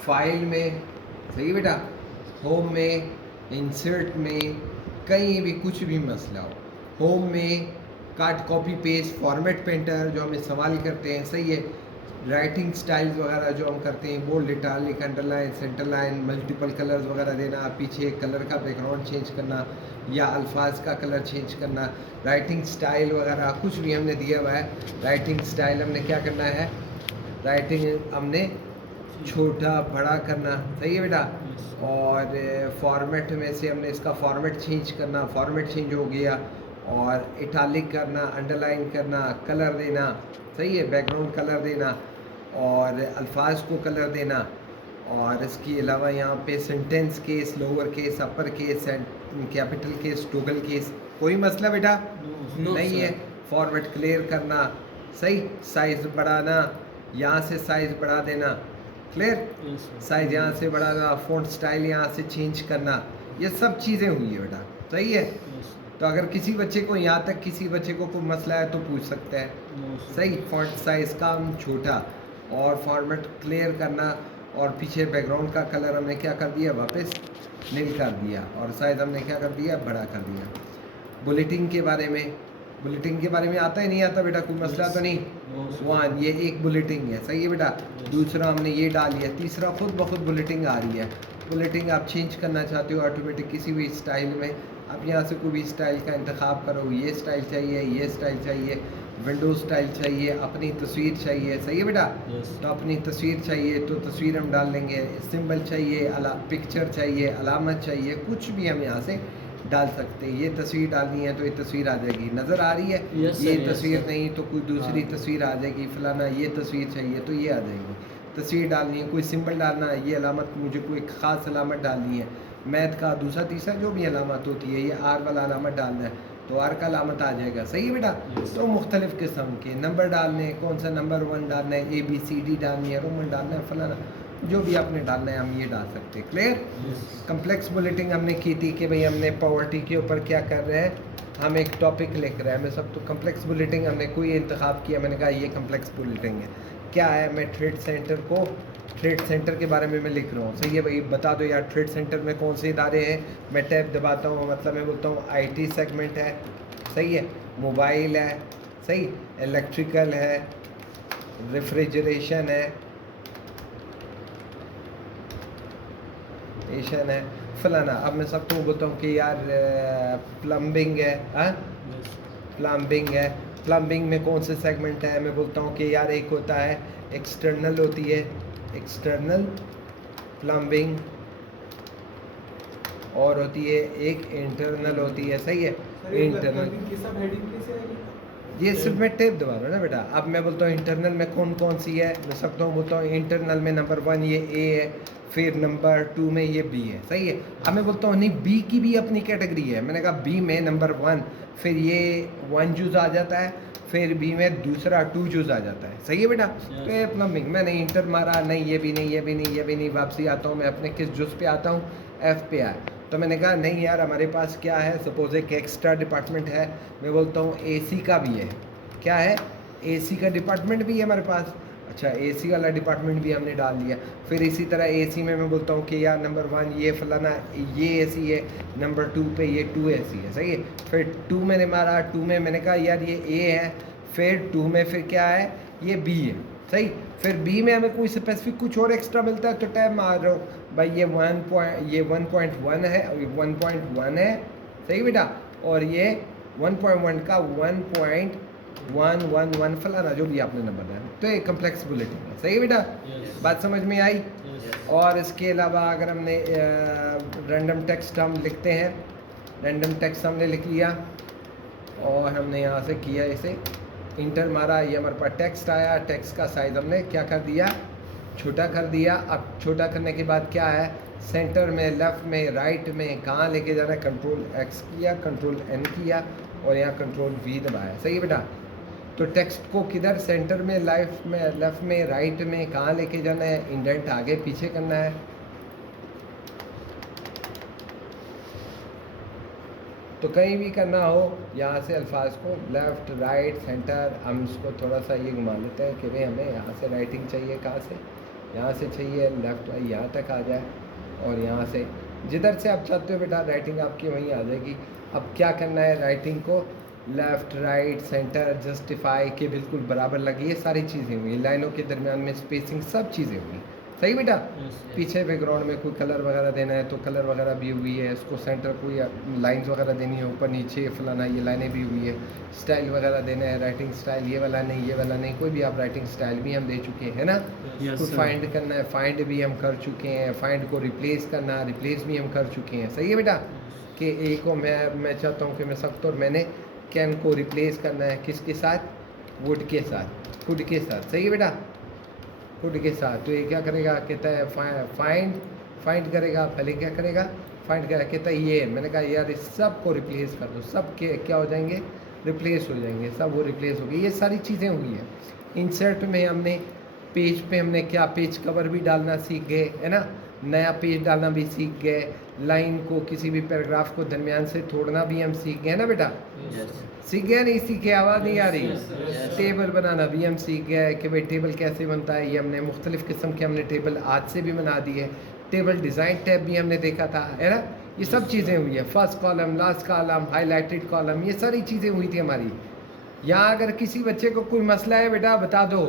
File में, सही है बेटा, होम में, इंसर्ट में, कहीं भी कुछ भी मसला हो, होम में cut copy paste format painter जो हम इस्तेमाल करते हैं, सही है, राइटिंग स्टाइल्स वगैरह जो हम करते हैं, bold italic underline centre line multiple colours वगैरह देना, पीछे कलर का बैकग्राउंड चेंज करना या अल्फाज का कलर चेंज करना, राइटिंग स्टाइल वगैरह कुछ भी हमने दिया हुआ है। राइटिंग स्टाइल हमने क्या करना है, राइटिंग हमने छोटा बड़ा करना, सही है बेटा। और फॉर्मेट में से हमने इसका फॉर्मेट चेंज करना, फॉर्मेट चेंज हो गया, और इटालिक करना, अंडरलाइन करना, कलर देना, सही है, बैकग्राउंड कलर देना और अल्फाज को कलर देना। और इसके अलावा यहाँ पे sentence case, lower case, upper case, capital case, toggle case, कोई मसला बेटा नहीं है। फॉर्मेट क्लियर करना, सही, साइज बढ़ाना, यहाँ से साइज बढ़ा देना, क्लियर, साइज यहाँ से बढ़ाना, फ़ॉन्ट स्टाइल यहाँ से चेंज करना, ये सब चीज़ें हुई है बेटा, सही है। तो अगर किसी बच्चे को, यहाँ तक किसी बच्चे को कोई मसला है तो पूछ सकता है, सही। फ़ॉन्ट साइज़ का हम छोटा और फॉर्मेट क्लियर करना, और पीछे बैकग्राउंड का कलर हमने क्या कर दिया, वापस नील कर दिया, और साइज़ हमने क्या कर दिया, बड़ा कर दिया। बुलेटिन के बारे में, बुलेटिन के बारे में आता है नहीं आता बेटा, कोई मसला तो नहीं। वन, ये एक बुलेटिन है, सही है बेटा। दूसरा हमने ये डाल लिया, तीसरा खुद ब खुद बुलेटिन आ रही है। बुलेटिन आप चेंज करना चाहते हो ऑटोमेटिक किसी भी स्टाइल में, आप यहाँ से कोई भी स्टाइल का इंतखाब करो, ये स्टाइल चाहिए, ये स्टाइल चाहिए, विंडो स्टाइल चाहिए, अपनी तस्वीर चाहिए, सही है बेटा। तो अपनी तस्वीर चाहिए तो तस्वीर हम डाल लेंगे, सिंबल चाहिए, पिक्चर चाहिए, अलामत चाहिए, कुछ भी हम यहाँ से डाल सकते हैं। ये तस्वीर डालनी है तो ये तस्वीर आ जाएगी, नज़र आ रही है। ये तस्वीर नहीं तो कोई दूसरी तस्वीर आ जाएगी, फलाना ये तस्वीर चाहिए तो ये आ जाएगी। तस्वीर डालनी है, कोई सिंबल डालना है, ये अलामत मुझे कोई ख़ास अलामत डालनी है, मैथ का दूसरा तीसरा जो भी अलामत होती है, ये आर वाला अलामत डालना है तो आर का अलामत आ जाएगा, सही है बेटा। तो मुख्तलिफ़ किस्म के नंबर डालने, कौन सा नंबर 1 डालना है, ABCD डालनी है, रोमन डालना है, फलाना जो भी आपने डालना है हम ये डाल सकते हैं, क्लियर। कम्प्लेक्स बुलेटिन हमने की थी कि भाई हमने पॉवर्टी के ऊपर क्या कर रहे हैं, हम एक टॉपिक लिख रहे हैं, हमें सब। तो कम्प्लेक्स बुलेटिन हमने कोई इंतखाब किया, मैंने कहा ये कम्प्लेक्स बुलेटिन है, क्या है, मैं ट्रेड सेंटर को, ट्रेड सेंटर के बारे में मैं लिख रहा हूँ, सही है भाई, बता दो यार ट्रेड सेंटर में कौन से इदारे हैं। मैं टैब दबाता हूँ, मतलब मैं बोलता हूँ IT सेगमेंट है, सही है, मोबाइल है, सही, इलेक्ट्रिकल है, रेफ्रिजरेशन है, एशन है, फलाना। अब मैं सबको बोलता हूँ कि यार प्लम्बिंग है, हाँ प्लम्बिंग है, प्लम्बिंग में कौन से सेगमेंट है, मैं बोलता हूँ कि यार एक होता है एक्सटर्नल होती है, एक्सटर्नल प्लम्बिंग, और होती है एक इंटरनल होती है, सही है, इंटरनल। ये सिर्फ मैं टेप दबा रहा हूँ ना बेटा। अब मैं बोलता हूँ इंटरनल में कौन कौन सी है, मैं सकता हूँ बोलता हूँ इंटरनल में नंबर 1 ये A है, फिर नंबर 2 में ये B है, सही है। अब मैं बोलता हूँ नहीं B की भी अपनी कैटेगरी है, मैंने कहा B में नंबर 1, फिर ये 1 जुज़ आ जाता है, फिर B में दूसरा 2 जुज़ आ जाता है, सही है बेटा। तो ये प्लम्बिंग, मैंने इंटर मारा, नहीं ये भी नहीं, ये भी नहीं, ये भी नहीं, वापसी आता हूँ मैं अपने किस जुज़ पे आता हूँ, F पे आया। तो मैंने कहा नहीं यार हमारे पास क्या है, सपोज एक एक्स्ट्रा डिपार्टमेंट है, मैं बोलता हूँ AC का भी है, क्या है, AC का डिपार्टमेंट भी है हमारे पास। अच्छा AC वाला डिपार्टमेंट भी हमने डाल दिया। फिर इसी तरह AC में मैं बोलता हूँ कि यार नंबर 1 ये फलाना ये AC है, नंबर 2 पे ये 2 AC है, सही है। फिर 2 मैंने मारा, 2 में मैंने कहा यार ये A है, फिर 2 में फिर क्या है, ये B है, सही। फिर B में हमें कोई स्पेसिफिक कुछ और एक्स्ट्रा मिलता है तो टैब मार रहा हूँ भाई, ये 1.1 है, 1.1 है, सही बेटा, और ये 1.1 का 1.111 फलाना जो भी आपने नंबर दिया, तो ये कम्प्लेक्स बुलेटिन है, सही बेटा। बात समझ में आई। और इसके अलावा अगर हमने रैंडम टेक्स्ट हम लिखते हैं, रैंडम टेक्स्ट हमने लिख लिया और हमने यहाँ से किया इसे इंटर मारा, ये हमारे पास टेक्स्ट आया, टेक्स्ट का साइज़ हमने क्या कर दिया, छोटा कर दिया। अब छोटा करने के बाद क्या है, सेंटर में, लेफ़्ट में, राइट में, कहाँ लेके जाना है, कंट्रोल X किया, कंट्रोल N किया और यहाँ कंट्रोल V दबाया, सही है बेटा। तो टेक्स्ट को किधर, सेंटर में, लेफ़्ट में, राइट में, कहाँ लेके जाना है, इंडेंट आगे पीछे करना है। तो कहीं भी करना हो, यहाँ से अल्फाज को लेफ़्ट राइट सेंटर, हम इसको थोड़ा सा ये घुमा लेते हैं कि भाई हमें यहाँ से राइटिंग चाहिए, कहाँ से, यहाँ से चाहिए लेफ़्ट यहाँ तक आ जाए, और यहाँ से जिधर से आप चाहते हो बेटा राइटिंग आपकी वहीं आ जाएगी। अब क्या करना है, राइटिंग को लेफ़्ट राइट सेंटर जस्टिफाई के बिल्कुल बराबर लगी, ये सारी चीज़ें हुई, लाइनों के दरमियान में स्पेसिंग, सब चीज़ें हुई। सही बेटा। पीछे बैकग्राउंड में कोई कलर वगैरह देना है तो कलर वगैरह भी हुई है, इसको सेंटर कोई लाइंस वगैरह देनी है, ऊपर नीचे फलाना, ये लाइनें भी हुई है। स्टाइल वगैरह देना है, राइटिंग स्टाइल ये वाला नहीं, ये वाला नहीं, कोई भी आप राइटिंग स्टाइल भी हम दे चुके हैं ना। तो फाइंड करना है, फाइंड भी हम कर चुके हैं। फाइंड को रिप्लेस करना, रिप्लेस भी हम कर चुके हैं। सही है बेटा। कि ए को मैं चाहता हूँ कि मैं सख्त, और मैंने कैन को रिप्लेस करना है किसके साथ, वुड के साथ, खुद के साथ। सही है बेटा, खुद के साथ। तो ये क्या करेगा, कहता है फाइंड करेगा, पहले क्या करेगा, फाइंड करेगा, कहता है ये, मैंने कहा यार इस सब को रिप्लेस कर दो, सब के क्या हो जाएंगे, रिप्लेस हो जाएंगे, सब वो रिप्लेस हो गई। ये सारी चीज़ें हुई हैं। इंसर्ट में हमने पेज पे हमने क्या, पेज कवर भी डालना सीख गए, है ना, नया पेज डालना भी सीख गए, लाइन को किसी भी पैराग्राफ को दरमियान से तोड़ना भी हम सीख गए ना बेटा। सीख गया नहीं सीखे, आवाज़ नहीं आ रही। टेबल बनाना भी हम सीख गए कि भाई टेबल कैसे बनता है, ये हमने मुख्तलिफ़ किस्म के हमने टेबल आज से भी बना दिए। टेबल डिज़ाइन टैब भी हमने देखा था, है ना। ये सब चीज़ें हुई है, first column, last column, highlighted column, ये सारी चीज़ें हुई थी हमारी। यहाँ अगर किसी बच्चे को कोई मसला है बेटा बता दो,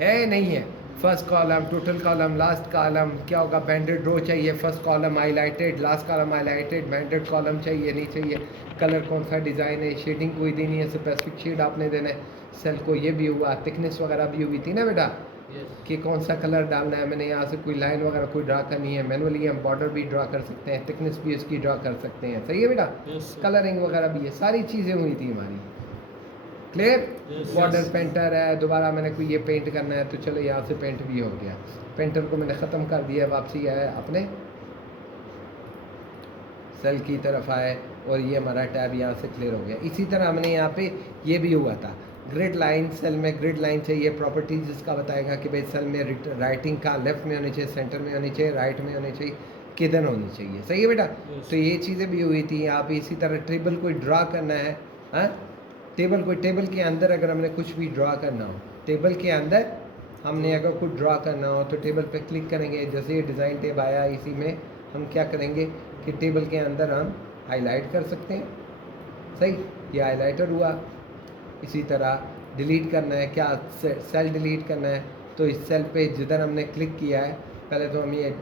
है नहीं है, first column, total column, last column, क्या होगा, बैंडेड रो चाहिए, first column highlighted, last column highlighted, banded column चाहिए नहीं चाहिए, कलर कौन सा डिज़ाइन है, शेडिंग कोई देनी है, स्पेसिफिक शेड आपने देना है, सेल को ये भी हुआ, थिकनेस वगैरह भी हुई थी ना बेटा। कि कौन सा कलर डालना है, मैंने यहाँ से कोई लाइन वगैरह कोई ड्रा करनी है, मैनुअली हम बॉर्डर भी ड्रा कर सकते हैं, थिकनेस भी उसकी ड्रा कर सकते हैं। सही है बेटा। कलरिंग वगैरह भी है, सारी चीज़ें हुई थी हमारी। क्लियर। बॉर्डर पेंटर है, दोबारा मैंने कोई ये पेंट करना है तो चलो यहाँ से पेंट भी हो गया, पेंटर को मैंने ख़त्म कर दिया, वापसी आया अपने सेल की तरफ आए, और ये हमारा टैब यहाँ से क्लियर हो गया। इसी तरह हमने यहाँ पे ये भी हुआ था, ग्रिड लाइन, सेल में ग्रिड लाइन चाहिए, प्रॉपर्टीज इसका बताएगा कि भाई सेल में राइटिंग का लेफ्ट में होनी चाहिए, सेंटर में होनी चाहिए, राइट में होनी चाहिए, किधर होनी चाहिए। सही है बेटा। तो ये चीज़ें भी हुई थी यहाँ पे। इसी तरह टेबल कोई ड्रा करना है, हाँ, टेबल के अंदर अगर हमने कुछ भी ड्रा करना हो, टेबल के अंदर हमने अगर कुछ ड्रा करना हो तो टेबल पे क्लिक करेंगे, जैसे ये डिज़ाइन टेब आया इसी में हम क्या करेंगे कि टेबल के अंदर हम हाईलाइट कर सकते हैं। सही, ये हाईलाइटर हुआ। इसी तरह डिलीट करना है, क्या सेल डिलीट करना है, तो इस सेल पे जिधर हमने क्लिक किया है, पहले तो हम ये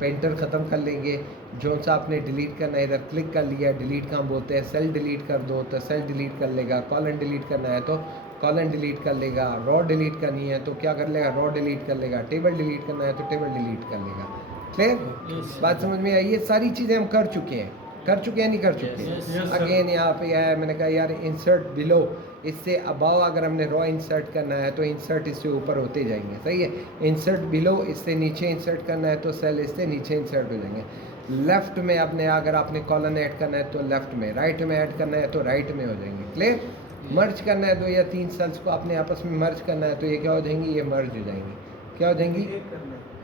पेंटर ख़त्म कर लेंगे, जो सा आपने डिलीट करना है इधर क्लिक कर लिया, डिलीट का हम बोलते हैं, सेल डिलीट कर दो तो सेल डिलीट कर लेगा, कॉलन डिलीट करना है तो कॉलन डिलीट कर लेगा, रॉ डिलीट करनी है तो क्या कर लेगा, रॉ डिलीट कर लेगा, टेबल डिलीट करना है तो टेबल डिलीट कर लेगा। क्लियर। बात समझ में आई। ये सारी चीज़ें हम कर चुके हैं, नहीं कर चुके। अगेन यहाँ पे है, मैंने कहा यार इंसर्ट बिलो, इससे अबाव अगर हमने रॉ इंसर्ट करना है तो इंसर्ट इससे ऊपर होते जाएंगे। सही है। इंसर्ट बिलो, इससे नीचे इंसर्ट करना है तो सेल इससे नीचे इंसर्ट हो जाएंगे। लेफ्ट में अपने अगर आपने कॉलन ऐड करना है तो लेफ्ट में, राइट में ऐड करना है तो राइट में हो जाएंगे। क्लियर। मर्ज करना है 2 या 3 सेल्स को आपने आपस में मर्ज करना है तो ये क्या हो जाएंगी, ये मर्ज हो जाएंगी। क्या हो जाएंगी,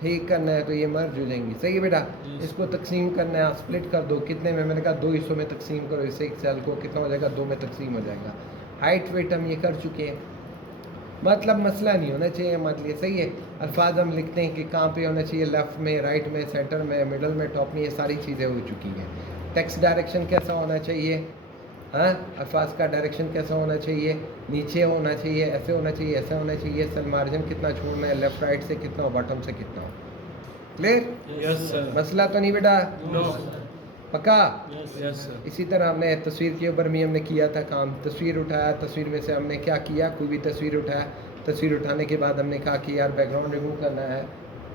ठीक करना है तो ये मर्ज हो जाएंगी। सही है बेटा। इसको तकसीम करना है, स्प्लिट कर दो, कितने में, मैंने कहा 2 हिस्सों में तकसीम करो, इससे एक सेल को कितना हो जाएगा, 2 में तकसीम हो जाएगा। हाइट वेट हम ये कर चुके हैं, मतलब मसला नहीं होना चाहिए हमारे लिए। सही है। अल्फाज हम लिखते हैं कि कहाँ पे होना चाहिए, लेफ़्ट में, राइट में, सेंटर में, मिडल में, टॉप में, ये सारी चीज़ें हो चुकी हैं। टेक्स्ट डायरेक्शन कैसा होना चाहिए, हाँ, अल्फाज का डायरेक्शन कैसा होना चाहिए, नीचे होना चाहिए, ऐसे होना चाहिए, ऐसे होना चाहिए, सेल मार्जिन कितना छोड़ना है, लेफ्ट राइट से कितना हो, बॉटम से कितना हो। क्लियर। Yes sir. मसला तो नहीं बेटा, नो। पक्का। Yes sir. इसी तरह हमने तस्वीर के ऊपर भी हमने किया था काम, तस्वीर उठाया, तस्वीर में से हमने क्या किया, कोई भी तस्वीर उठाया, तस्वीर उठाने के बाद हमने कहा कि यार बैकग्राउंड रिमूव करना है,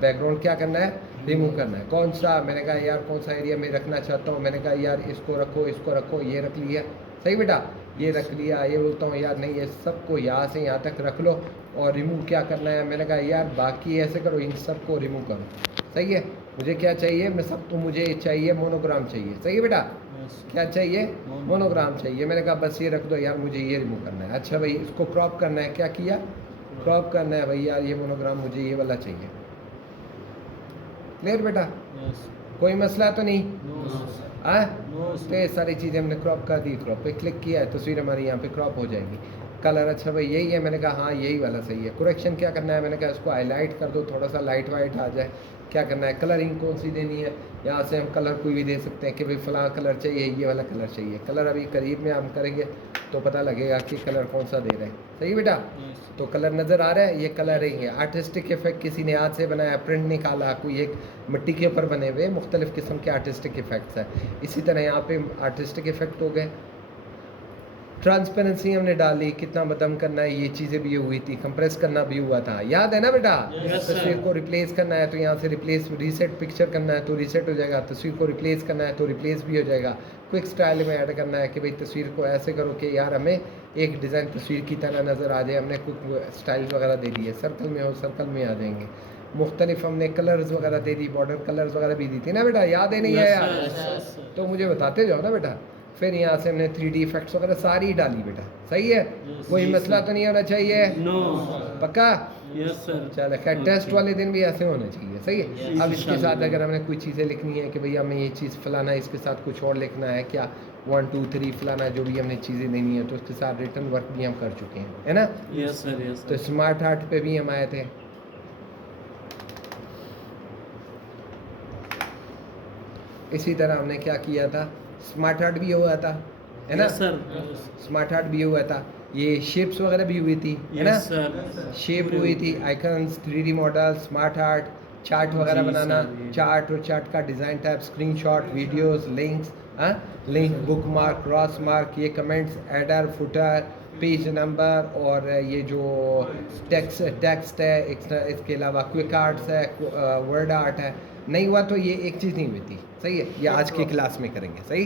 बैकग्राउंड क्या करना है, रिमूव करना है। कौन सा, मैंने कहा यार कौन सा एरिया में रखना चाहता हूँ, मैंने कहा यार इसको रखो, इसको रखो, ये रख लिया। सही बेटा, ये रख लिया। ये बोलता हूँ यार नहीं, ये सबको यहाँ से यहाँ तक रख लो, और रिमूव क्या करना है, मैंने कहा यार बाकी ऐसे करो, इन सबको रिमूव करो। सही है। मुझे क्या चाहिए, मैं सब तो मुझे चाहिए मोनोग्राम चाहिए। सही है बेटा। क्या चाहिए, मोनोग्राम चाहिए। मैंने कहा बस ये रख दो यार, मुझे ये रिमूव करना है। अच्छा भाई इसको क्रॉप करना है, क्या किया, क्रॉप करना है भाई यार, ये मोनोग्राम मुझे ये वाला चाहिए। क्लियर बेटा। कोई मसला तो नहीं, हाँ। तो ये सारी चीज़ें हमने क्रॉप कर दी, क्रॉप पे क्लिक किया है, तस्वीर हमारी यहाँ पे क्रॉप हो जाएगी। कलर अच्छा भाई यही है, मैंने कहा हाँ यही वाला सही है। करेक्शन क्या करना है, मैंने कहा इसको हाईलाइट कर दो, थोड़ा सा लाइट वाइट आ जाए। क्या करना है, कलरिंग कौन सी देनी है, यहाँ से हम कलर कोई भी दे सकते हैं कि भाई फ़लाँ कलर चाहिए, ये वाला कलर चाहिए। कलर अभी करीब में हम करेंगे तो पता लगेगा कि कलर कौन सा दे रहे हैं। सही बेटा, तो कलर नज़र आ रहा है, ये कलर ही है। आर्टिस्टिक इफेक्ट किसी ने हाथ से बनाया, प्रिंट निकाला, कोई एक मिट्टी के ऊपर बने हुए मुख्तलिफ़ किस्म के आर्टिस्टिक इफेक्ट्स हैं। इसी तरह यहाँ पे आर्टिस्टिक इफेक्ट हो गए। ट्रांसपेरेंसी हमने डाली, कितना मदम करना है, ये चीज़ें भी हुई थी। कंप्रेस करना भी हुआ था, याद है ना बेटा। तस्वीर को रिप्लेस करना है तो यहाँ से रिप्लेस, रीसेट पिक्चर करना है तो रीसेट हो जाएगा। तस्वीर को रिप्लेस करना है तो रिप्लेस भी हो जाएगा। क्विक स्टाइल में ऐड करना है कि भाई तस्वीर को ऐसे करो कि यार हमें एक डिज़ाइन तस्वीर की तरह नज़र आ जाए। हमने क्विक स्टाइल वगैरह दे दिए, सर्कल में हो सर्कल में आ जाएंगे। मुख्तलिफ हमने कलर्स वगैरह दे दी, बॉर्डर कलर्स वगैरह भी दी थी ना बेटा, याद है नहीं है यार, तो मुझे बताते जाओ ना बेटा। फिर यहाँ से हमने 3D इफेक्ट्स वगैरह सारी डाली बेटा, सही है। कोई मसला तो नहीं होना चाहिए, पक्का। चलो खैर, टेस्ट वाले दिन भी ऐसे होने चाहिए, सही है। अब इसके साथ अगर हमने कोई चीज़ें लिखनी है कि भैया हमें ये चीज़ फलाना, इसके साथ कुछ और लिखना है क्या, 1 2 3 फलाना, जो भी हमने चीज़ें देनी है, तो उसके साथ रिटर्न वर्क भी हम कर चुके हैं, है ना। Yes sir. तो स्मार्ट आर्ट पे भी हम आए थे। इसी तरह हमने क्या किया था, स्मार्ट आर्ट भी हुआ था, है ना सर। स्मार्ट आर्ट भी हुआ था, ये शेप्स वगैरह भी हुई थी, है ना सर। शेप हुई थी, icons, 3D model, smart art, chart वगैरह बनाना, चार्ट और चार्ट का design type, screenshot, videos, links, हाँ link, bookmark, cross mark, ये comments, header, footer, page number, और ये जो टेक्स्ट है, इसके अलावा क्विक आर्ट्स है, वर्ड आर्ट है। नहीं हुआ तो ये एक चीज़ नहीं हुई थी, सही है। ये आज की क्लास में करेंगे, सही।